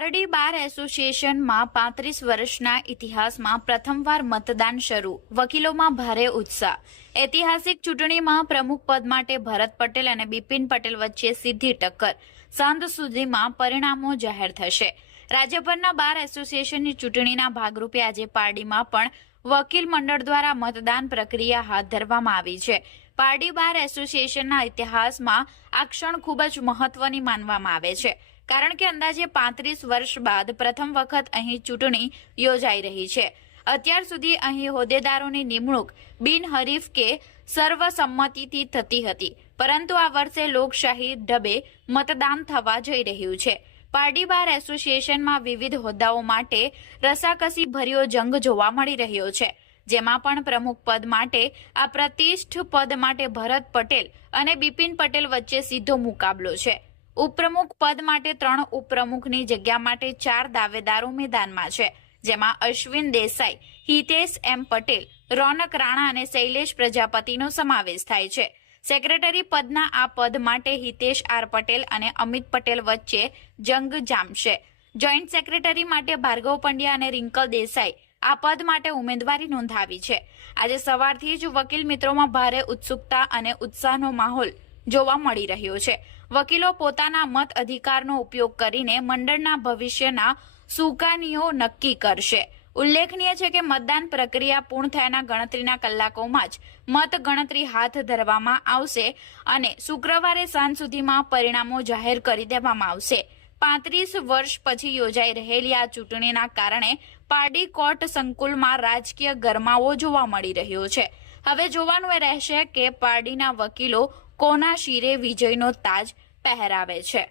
પારડી બાર એસોસિએશનમાં 35 વર્ષના ઇતિહાસમાં પ્રથમવાર મતદાન શરૂ, વકીલોમાં ભારે ઉત્સાહ। ઐતિહાસિક ચૂંટણીમાં પ્રમુખ પદ માટે ભરત પટેલ અને બિપિન પટેલ વચ્ચે સીધી ટક્કર। સાંજ સુધીમાં પરિણામો જાહેર થશે। રાજ્યભરના બાર એસોસિએશનની ચૂંટણીના ભાગરૂપે આજે પારડીમાં પણ વકીલ મંડળ દ્વારા મતદાન પ્રક્રિયા હાથ ધરવામાં આવી છે। પારડી બાર એસોસિએશનના ઇતિહાસમાં આ ક્ષણ ખૂબ જ મહત્વની માનવામાં આવે છે, કારણ કે અંદાજે 35 વર્ષ બાદ પ્રથમ વખત અહીં ચૂંટણી યોજાઈ રહી છે। અત્યાર સુધી અહીં હોદ્દેદારોની નિમણૂક બિનહરીફ કે સર્વસંમતિથી થતી હતી, પરંતુ આ વર્ષે લોકશાહી ઢબે મતદાન થવા જઈ રહ્યું છે। પારડી બાર એસોસિએશનમાં વિવિધ હોદ્દાઓ માટે રસાકસી ભર્યો જંગ જોવા મળી રહ્યો છે, જેમાં પણ પ્રમુખ પદ માટે આ પ્રતિષ્ઠ પદ માટે ભરત પટેલ અને બિપિન પટેલ વચ્ચે સીધો મુકાબલો છે। ઉપપ્રમુખ પદ માટે 3 ઉપપ્રમુખની જગ્યા માટે 4 દાવેદારો મેદાનમાં છે, જેમાં અશ્વિન દેસાઈ, હિતેશ એમ પટેલ, રોનક રાણા અને શૈલેષ પ્રજાપતિનો સમાવેશ થાય છે। સેક્રેટરી પદના આ પદ માટે હિતેશ આર પટેલ અને અમિત પટેલ વચ્ચે જંગ જામશે। જોઈન્ટ સેક્રેટરી માટે ભાર્ગવ પંડ્યા અને રિંકલ દેસાઈ આ પદ માટે ઉમેદવારી નોંધાવી છે। આજે સવારથી જ વકીલ મિત્રોમાં ભારે ઉત્સુકતા અને ઉત્સાહનો માહોલ જોવા મળી રહ્યો છે। વકીલો પોતાના મત અધિકારનો ઉપયોગ કરીને મંડળના ભવિષ્યના સુકાનીઓ નક્કી કરશે। ઉલ્લેખનીય છે કે મતદાન પ્રક્રિયા પૂર્ણ થયાના ગણતરીના કલાકોમાં જ મત ગણતરી હાથ ધરવામાં આવશે અને શુક્રવારે સાંજ સુધીમાં પરિણામો જાહેર કરી દેવામાં આવશે। 35 વર્ષ પછી યોજાઈ રહેલી આ ચૂંટણીના કારણે પારડી કોર્ટ સંકુલમાં રાજકીય ગરમાવો જોવા મળી રહ્યો છે। હવે જોવાનું એ રહેશે કે પારડીના વકીલો કોના શિરે વિજયનો તાજ પહેરાવે છે।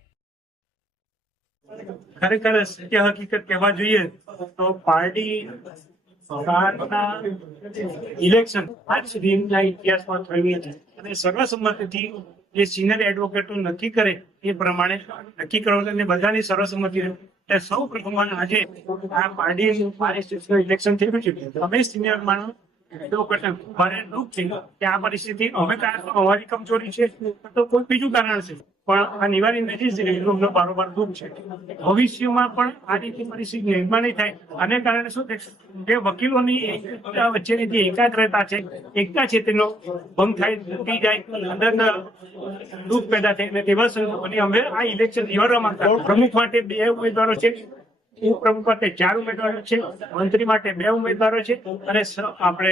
ખરેખર સત્ય હકીકત કહેવા જોઈએ તો પારડી ઇલેક્શન આજ સુધીના ઇતિહાસમાં થયું નથી અને સર્વસંમતિથી જે સિનિયર એડવોકેટો નક્કી કરે એ પ્રમાણે નક્કી કરવાનું બધાની સર્વસંમતિ સૌ પ્રથમ આજે આ પારડી ઇલેક્શન થયું છે। અમે સિનિયર માણસ એડવોકેટ મારે દુઃખ છે કે આ પરિસ્થિતિ અમે અમારી કમજોરી છે તો કોઈ બીજું કારણ છે, પણ આ નિવારી નથી, બારોબાર દુઃખ છે। ભવિષ્યમાં પણ આ રીતની પરિસ્થિતિ નિર્માણ નહીં થાય, આને કારણે શું થશે કે વકીલોની વચ્ચેની જે એકાગ્રતા છે, એકતા છે, તેનો ભંગ થાય, તૂટી જાય, અંદર દુઃખ પેદા થાય અને તેવા સંજોગોની અમે આ ઇલેક્શન નિવારવા માંગતા। પ્રમુખ માટે 2 ઉમેદવારો છે, ઉપપ્રમુખ માટે 4 ઉમેદવારો છે, મંત્રી માટે 2 ઉમેદવારો છે અને આપણે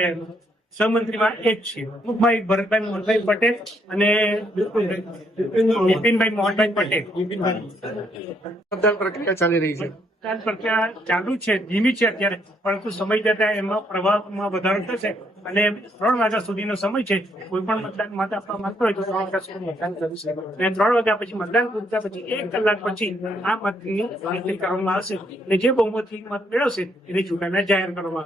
સહમંત્રીમાં 1 છે। પ્રમુખમાં એક ભરતભાઈ મોહનભાઈ પટેલ અને બિપિનભાઈ મોહનભાઈ પટેલ। મતદાન પ્રક્રિયા ચાલી રહી છે। મતદાન પ્રક્રિયા ચાલુ છે, ધીમી છે અત્યારે, પરંતુ સમય જતા એમાં પ્રવાહમાં વધારો થશે અને 3 વાગ્યા સુધીનો સમય છે। કોઈ પણ મતદાન માટે આપવા માંગતો હોય તો 3 વાગ્યા સુધી મતદાન કરી શકે અને 3 વાગ્યા પછી મતદાન પૂરું થયા પછી 1 કલાક પછી આ મતની ગણતરી કરવામાં આવશે અને જે બહુમતી મત મેળવશે એની ચૂંટણી જાહેર કરવામાં આવશે।